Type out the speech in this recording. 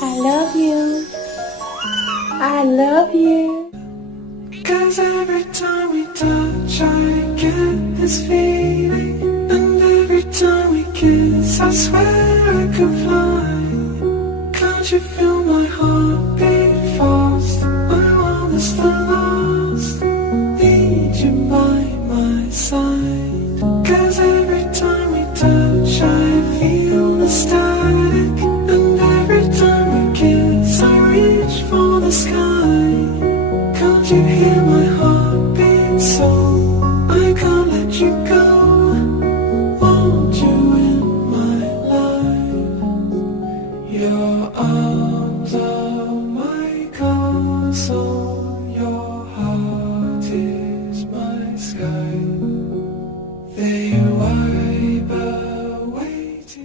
I love you. I love you. 'Cause every time we touch I get this feeling, and every time we kiss I swear I could fly. Can't you feel my heart